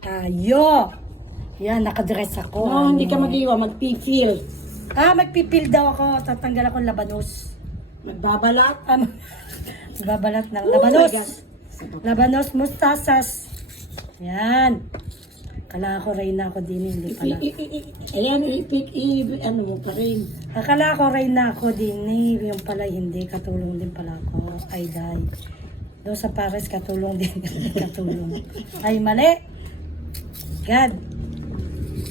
tayo. Yan, nakadress ako. No, hindi ka mag-iwa, mag-feel. Magpipil daw ako. Tatanggal akong labanos. Magbabalat. Babalat ng Oh labanos. my God. Labanos, mustasas. Yan. Akala ko Reyna ako din, hindi pala. Ayan, ano mo pa rin. Akala ko Reyna ako din, yung pala hindi. Katulong din pala ako. Ay, day. Doon sa Paris, katulong din. Katulong. Ay, mali. God.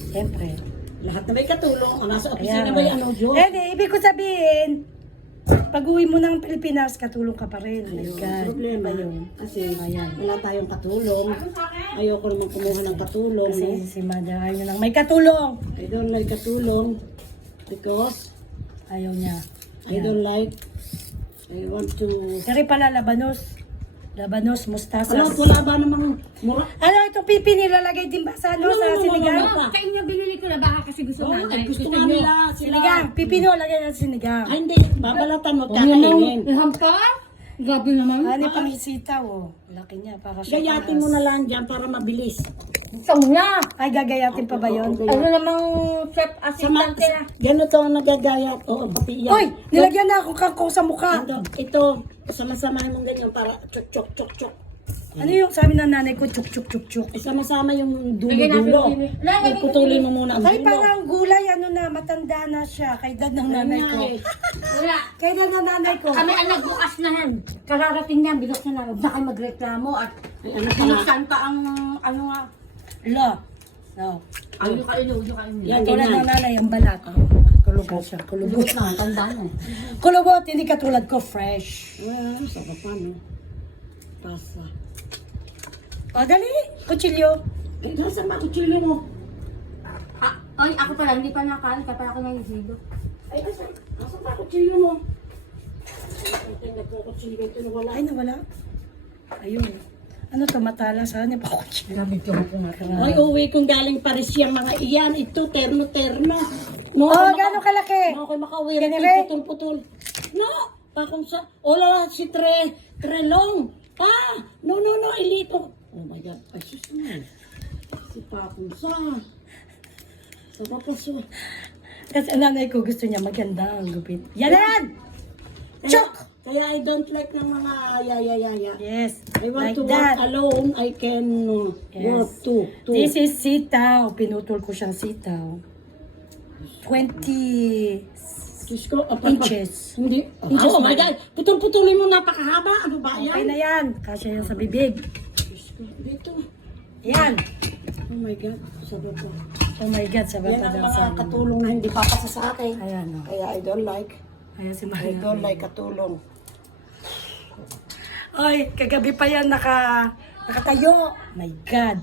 Siyempre. Lahat na may katulong. O nasa opisina Ayan. ba yung ano, Diyos? Hindi, ibig ko sabihin, pag uwi mo ng Pilipinas, katulong ka pa rin. My God. Problema Iba yun. Kasi Ayan. wala tayong katulong. Ayoko naman kumuha ng katulong. Kasi No? si Mother ayaw niya lang may katulong. I don't like katulong because Ayaw niya. I don't like. I want to. Kari pala labanos. Labanos, mustasas. Wala ba namang mura? Ano, itong pipi nilalagay din ba sa, ano, sa sinigang? Wala. Sa inyo binili ko na baka kasi gusto Oh, natin. gusto nga nila sila. Sinigang. Pipi nyo, lagay ng sinigang. Ay, hindi. Babalatan mo, Yun ang kakainin. hampa? Grabe naman. Ano yung pangisitaw, oh. Laki niya, para siya. Gayatin mo na lang dyan para mabilis. Gusto mo na. Ay, gagayatin pa ba yun? Ano namang chef Sama, assistant na? ganito ang nagagayat. Oo, pati yan. Uy, nilagyan na akong kangkong sa mukha. Ito, sama-samahin mong ganyan para chok-chok-chok-chok. Ano yung sabi ng nanay ko, chuk chuk chuk chuk. Sama-sama yung Lagyan natin dulo-dulo. yung ini. Lagyan natin Putulin mo muna ang Ay, dulo. parang gulay, ano na, matanda na siya. Kay dad ng nanay ko. Wala. Kay dad ng nanay ko. Kami ang nagbukas na yan. Kararating niya, binuksan na. Huwag na kayo magreklamo at Ay, ano ka na? binuksan pa ang ano nga. Lo. No. Ayun ka ilo, ayun ka ilo. Yan, Tulad ganyan. ng nanay, ang balat. Kulubot siya, kulubot. Binuksan na, tanda na. Kulubot, hindi katulad ko, fresh. Well, sa pa no? Pasa. O, dali. Kutsilyo. Eh, nasa ba kutsilyo mo? Ay, ako pala, hindi pa nakain. Kaya pa ako nalisigo. Ay, nasa ba kutsilyo mo? Ay, nagkukutsilyo ito na wala. Ay, nawala. Ayun. Ano to, matala? Saan niya pa kutsilyo? Grabe ko nga. Ay, uwi kong galing Paris yung mga iyan. Ito, terno-terno. No, Oh, gano'ng kalaki? Ako makawiri. Ganire? Putol-putol. No, pakong sa... Ola, si Trelong. No, ilito. Oh my God. Ay, sus mo. Si pakong sa... Sa papaso. Kasi ang nanay ko gusto niya maganda ang gupit. Yan na yan! Chok! Kaya I don't like ng mga yaya. Yes, I want like to that. work alone. I can work too. This is sitaw. Pinutol ko siyang sitaw. 20 Diyos ko, inches. Hindi. Inches Oh my na. God. Putol-putulin mo napakahaba. Ano ba Okay yan? na yan. Kasya yan sa bibig. Diyos ko. Dito. Yan. Oh my God. Sa baba. Oh my God, sa Yan bata ang daw mga sa katulong na hindi papasa sa akin. Ayan, o. Kaya I don't like. Ayan si I Maria. don't like katulong. Ay, kagabi pa yan nakatayo. My God.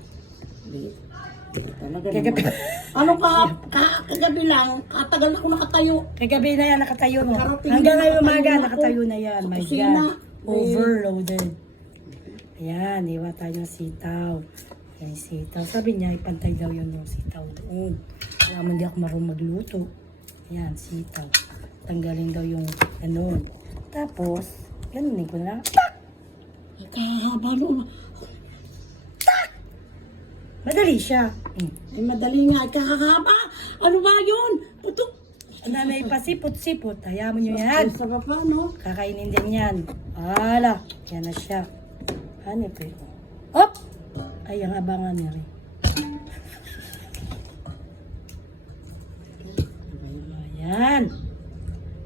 Talaga Kagabi, naman. Ano kagabi lang, katagal ako nakatayo. kagabi na yan nakatayo mo. Karating Hanggang na ngayon umaga nakatayo na nakatayo ako. na yan. Sa My kusina. God. Overloaded. Ayan, iwa tayo ng sitaw. Ayan, sitaw. Sabi niya, ipantay daw yun yung sitaw doon. Alam mo, hindi ako marunong magluto. Ayan, sitaw. Tanggalin daw yung ano. Tapos, ganunin ko na lang. Tak! Kahaba no. Madali siya. Ay, madali nga. Kahaba. Ano ba yun? Putok. Ang nanay pa sipot-sipot. Hayaan mo nyo yan. Sa baba, no? Kakainin din yan. Ala, yan na siya. Ano pa yun? Op! Ay, ang abangan niya rin. Ayan.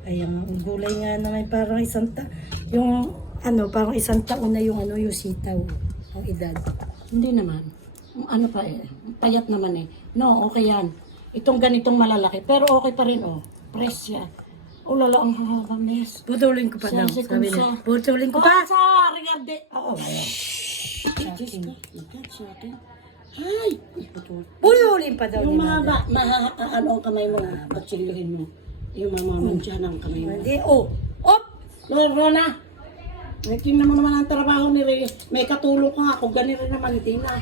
Ay, ang gulay nga naman parang isang yung ano, parang isang taon na yung ano, yung sitaw. Ang edad. Hindi naman. Ano pa eh. Payat naman eh. No, okay yan. Itong ganitong malalaki. Pero okay pa rin, oh. Press siya. Oh, lala, ang hahaba, miss. Putulin ko pa daw. Sa Sabi niya. sekunsa. Putulin ko Pa! pa. Sa Rigarde. Oo. Diyos ko. Ikat sa akin. Ay! Iputol. Putulin pa daw Yung niya. mahaba, ano ang kamay mo, patsilyohin mo. Yung mamamansya ng kamay mo. Hindi, oh. Op! Rona, tingnan mo naman ang trabaho ni Rey. May katulong ka nga. Kung gani rin naman, hindi na.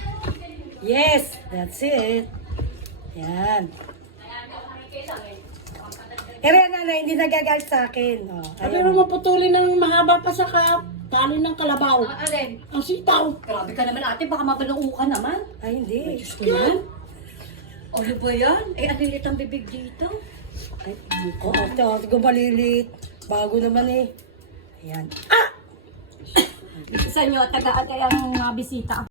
Yes, that's it. Yan. Nanay, hindi nagagalit sa akin. Oh, Pero maputulin ng mahaba pa sa Kanin ng kalabaw. Alin? Ang sitaw. Grabe ka naman ate, baka mabalong ka naman. Ay, hindi. Yan. Ano ba yan? Eh, ang lilit ang bibig dito. Ay, ko. Ate ko malilit. Bago naman eh. Ayan. Sa inyo, tagaan kaya ang mga bisita.